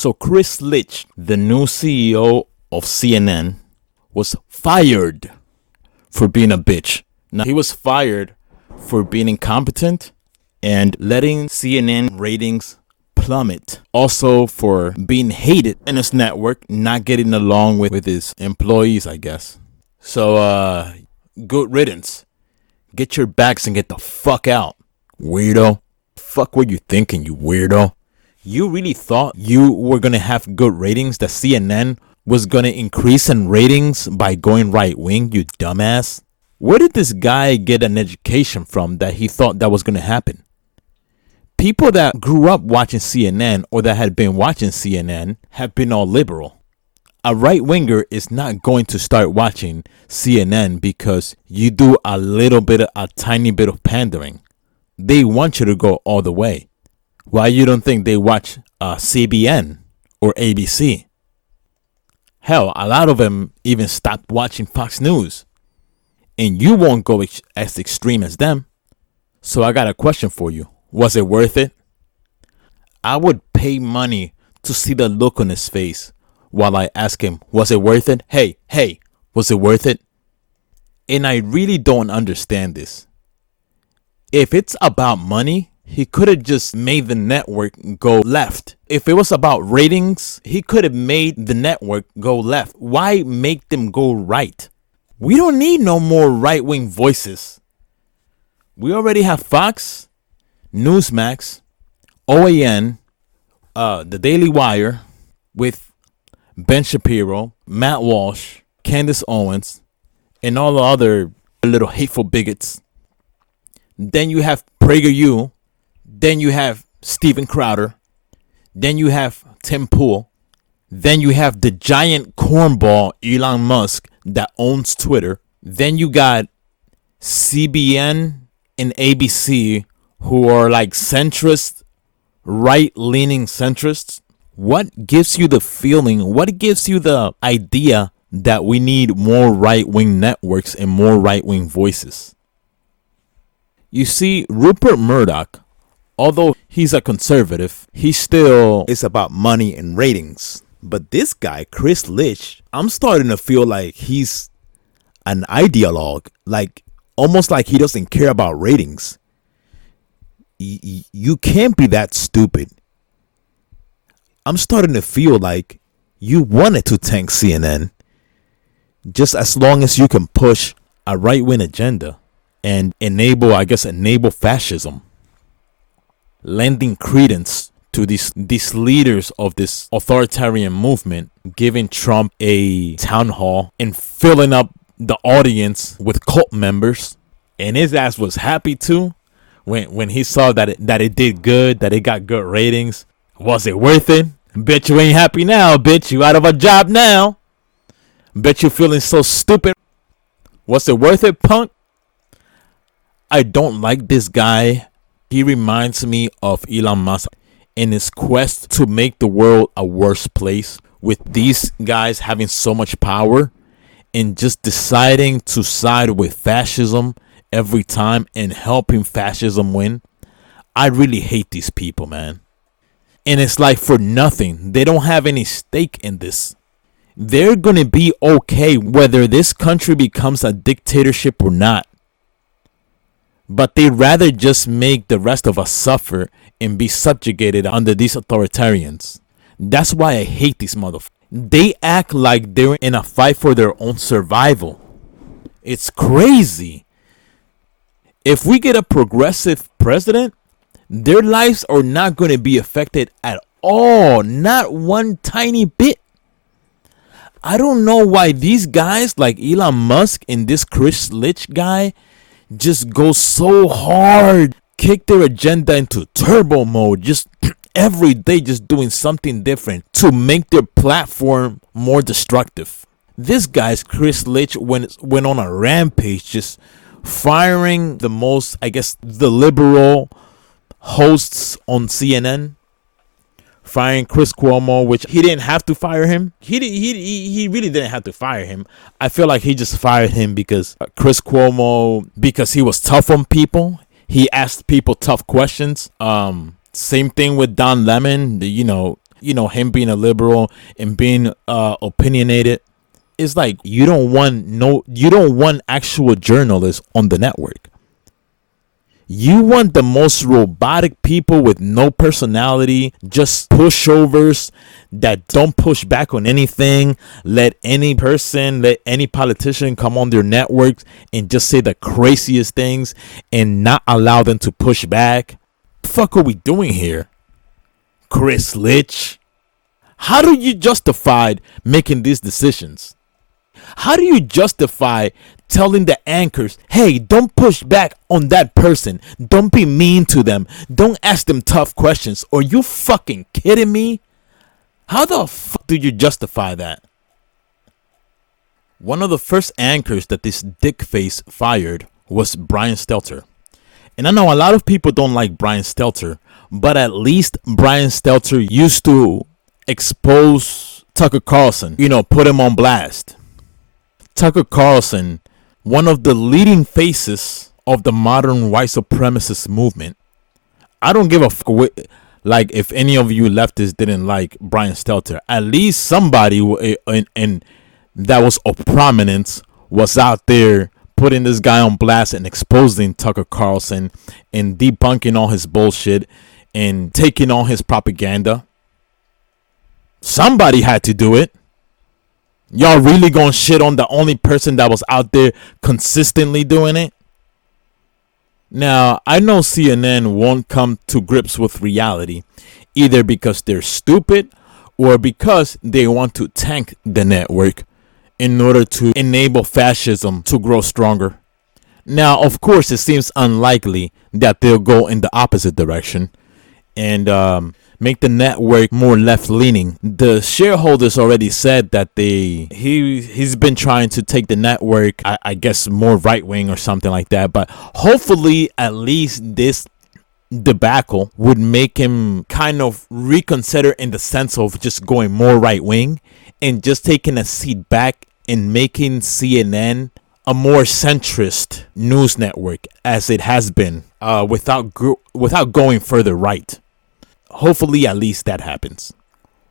So Chris Litch, the new CEO of CNN, was fired for being a bitch. Now, he was fired for being incompetent and letting CNN ratings plummet. Also for being hated in his network, not getting along with his employees, I guess. So, good riddance. Get your bags and get the fuck out, weirdo. Fuck were you thinking, you weirdo? You really thought you were gonna have good ratings, that CNN was gonna increase in ratings by going right wing, you dumbass? Where did this guy get an education from that he thought that was gonna happen? People that grew up watching CNN or that had been watching CNN have been all liberal. A right winger is not going to start watching CNN because you do a tiny bit of pandering. They want you to go all the way. Why you don't think they watch CBN or ABC? Hell, a lot of them even stopped watching Fox News. And you won't go as extreme as them. So I got a question for you. Was it worth it? I would pay money to see the look on his face while I ask him, was it worth it? Hey, was it worth it? And I really don't understand this. If it's about money, he could have just made the network go left. If it was about ratings, he could have made the network go left. Why make them go right? We don't need no more right-wing voices. We already have Fox, Newsmax, OAN, The Daily Wire with Ben Shapiro, Matt Walsh, Candace Owens, and all the other little hateful bigots. Then you have PragerU. Then you have Steven Crowder. Then you have Tim Pool. Then you have the giant cornball Elon Musk that owns Twitter. Then you got CBN and ABC, who are like centrist, right-leaning centrists. What gives you the feeling, what gives you the idea that we need more right-wing networks and more right-wing voices? You see, Rupert Murdoch, although he's a conservative, he still is about money and ratings. But this guy, Chris Litch, I'm starting to feel like he's an ideologue, like almost like he doesn't care about ratings. You can't be that stupid. I'm starting to feel like you wanted to tank CNN just as long as you can push a right-wing agenda and enable fascism, lending credence to these leaders of this authoritarian movement, giving Trump a town hall and filling up the audience with cult members. And his ass was happy too when he saw that it did good, that it got good ratings. Was it worth it? Bet you ain't happy now, bitch. You out of a job now. Bet you feeling so stupid. Was it worth it, punk? I don't like this guy. He reminds me of Elon Musk in his quest to make the world a worse place, with these guys having so much power and just deciding to side with fascism every time and helping fascism win. I really hate these people, man. And it's like for nothing. They don't have any stake in this. They're going to be okay whether this country becomes a dictatorship or not. But they'd rather just make the rest of us suffer and be subjugated under these authoritarians. That's why I hate these motherfuckers. They act like they're in a fight for their own survival. It's crazy. If we get a progressive president, their lives are not going to be affected at all. Not one tiny bit. I don't know why these guys like Elon Musk and this Chris Litch guy just go so hard, kick their agenda into turbo mode, just every day just doing something different to make their platform more destructive. This guy's Chris Litch went on a rampage, just firing the most, the liberal hosts on CNN, firing Chris Cuomo, which he didn't have to fire him. He really didn't have to fire him. I feel like he just fired him because Chris Cuomo, because he was tough on people. He asked people tough questions. Same thing with Don Lemon. him being a liberal and being opinionated. It's like you don't want actual journalists on the network. You want the most robotic people with no personality, just pushovers that don't push back on anything. Let any politician come on their networks and just say the craziest things and not allow them to push back. What the fuck are we doing here? Chris Litch? How do you justify making these decisions? How do you justify telling the anchors, hey, don't push back on that person. Don't be mean to them. Don't ask them tough questions. Are you fucking kidding me? How the fuck do you justify that? One of the first anchors that this dickface fired was Brian Stelter. And I know a lot of people don't like Brian Stelter, but at least Brian Stelter used to expose Tucker Carlson, put him on blast. Tucker Carlson, one of the leading faces of the modern white supremacist movement. I don't give a fuck like if any of you leftists didn't like Brian Stelter. At least somebody in that was of prominence was out there putting this guy on blast and exposing Tucker Carlson and debunking all his bullshit and taking all his propaganda. Somebody had to do it. Y'all really gonna shit on the only person that was out there consistently doing it? Now, I know CNN won't come to grips with reality, either because they're stupid or because they want to tank the network in order to enable fascism to grow stronger. Now, of course, it seems unlikely that they'll go in the opposite direction and make the network more left-leaning. The shareholders already said that he's been trying to take the network, I guess, more right-wing or something like that. But hopefully, at least this debacle would make him kind of reconsider in the sense of just going more right-wing and just taking a seat back and making CNN a more centrist news network as it has been, without going further right. Hopefully, at least that happens.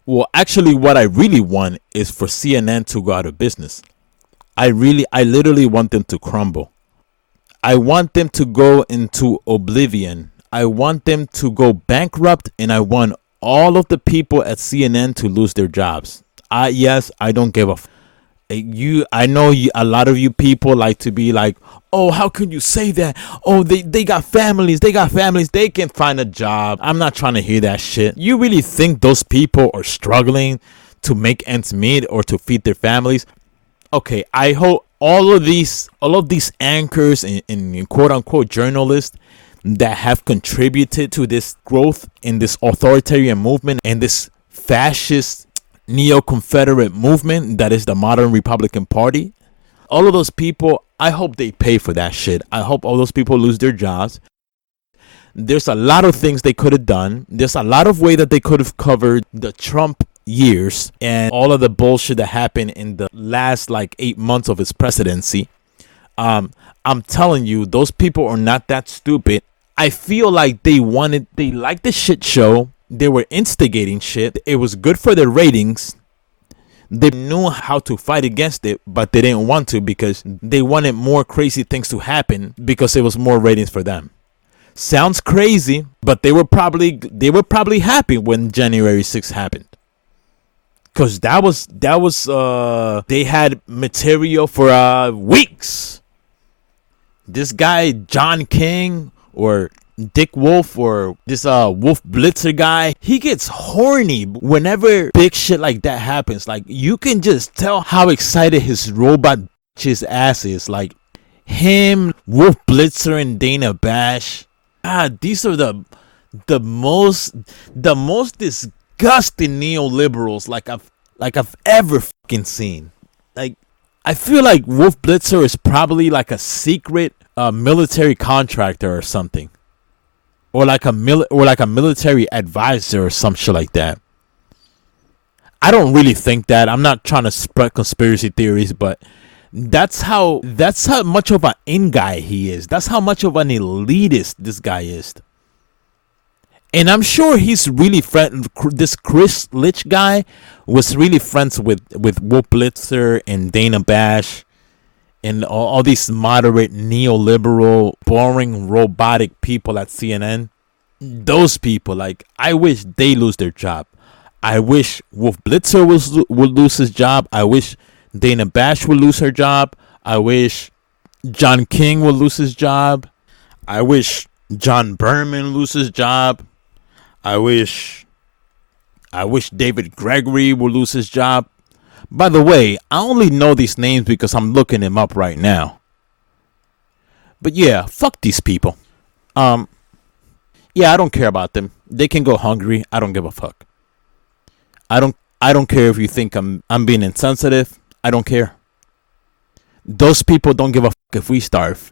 Well, actually, what I really want is for CNN to go out of business. I literally want them to crumble. I want them to go into oblivion. I want them to go bankrupt, and I want all of the people at CNN to lose their jobs. I don't give a I know a lot of you people like to be like, oh, how can you say that? Oh, they got families. They can find a job. I'm not trying to hear that shit. You really think those people are struggling to make ends meet or to feed their families? Okay, I hope all of these anchors and quote unquote journalists that have contributed to this growth in this authoritarian movement and this fascist neo-Confederate movement that is the modern Republican Party, all of those people, I hope they pay for that shit. I hope all those people lose their jobs. There's a lot of things they could have done. There's a lot of way that they could have covered the Trump years and all of the bullshit that happened in the last 8 months of his presidency. I'm telling you, those people are not that stupid. I feel like they liked the shit show. They were instigating shit. It was good for their ratings. They knew how to fight against it, but they didn't want to because they wanted more crazy things to happen because it was more ratings for them. Sounds crazy, but they were probably happy when January 6th happened. Cause that was they had material for weeks. This guy John King or Dick Wolf or this Wolf Blitzer guy, he gets horny whenever big shit like that happens. Like, you can just tell how excited his robot bitch's ass is. Like him, Wolf Blitzer, and Dana Bash. God, these are the most disgusting neoliberals I've ever fucking seen. Like, I feel like Wolf Blitzer is probably like a secret military contractor or something. Or like a military advisor or some shit like that. I don't really think that. I'm not trying to spread conspiracy theories, but that's how much of an in guy he is. That's how much of an elitist this guy is. And I'm sure he's really this Chris Litch guy was really friends with Wolf Blitzer and Dana Bash and all these moderate, neoliberal, boring, robotic people at CNN. Those people, like, I wish they lose their job. I wish Wolf Blitzer would lose his job. I wish Dana Bash would lose her job. I wish John King would lose his job. I wish John Berman loses his job. I wish David Gregory will lose his job. By the way, I only know these names because I'm looking them up right now. But yeah, fuck these people. Yeah, I don't care about them. They can go hungry. I don't give a fuck. I don't care if you think I'm being insensitive. I don't care. Those people don't give a fuck if we starve.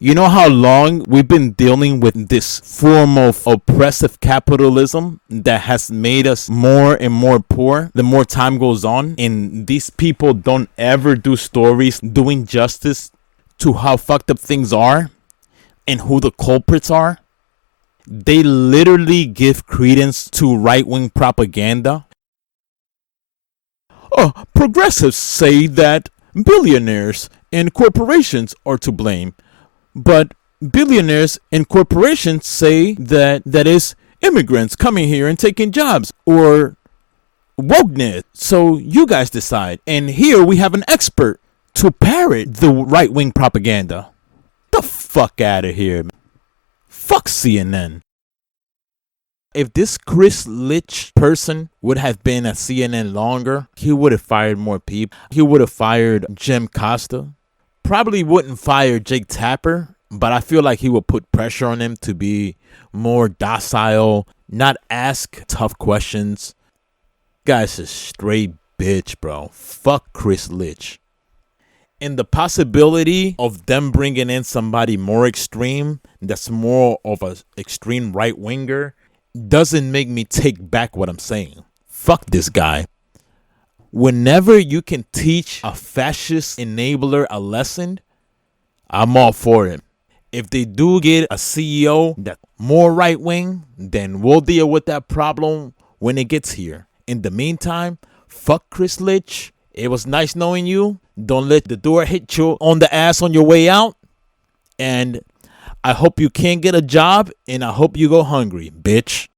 You know how long we've been dealing with this form of oppressive capitalism that has made us more and more poor the more time goes on? And these people don't ever do stories doing justice to how fucked up things are and who the culprits are. They literally give credence to right-wing propaganda. Oh, progressives say that billionaires and corporations are to blame. But billionaires and corporations say that is immigrants coming here and taking jobs, or wokeness. So you guys decide. And here we have an expert to parrot the right-wing propaganda. The fuck out of here, man. Fuck CNN. If this Chris Litch person would have been at CNN longer, he would have fired more people. He would have fired Jim Costa. Probably wouldn't fire Jake Tapper, but I feel like he would put pressure on him to be more docile, not ask tough questions. Guy's a straight bitch, bro. Fuck Chris Litch. And the possibility of them bringing in somebody more extreme, that's more of an extreme right-winger, doesn't make me take back what I'm saying. Fuck this guy. Whenever you can teach a fascist enabler a lesson, I'm all for it. If they do get a CEO that's more right wing, then we'll deal with that problem when it gets here. In the meantime, fuck Chris Litch. It was nice knowing you. Don't let the door hit you on the ass on your way out. And I hope you can't get a job, and I hope you go hungry, bitch.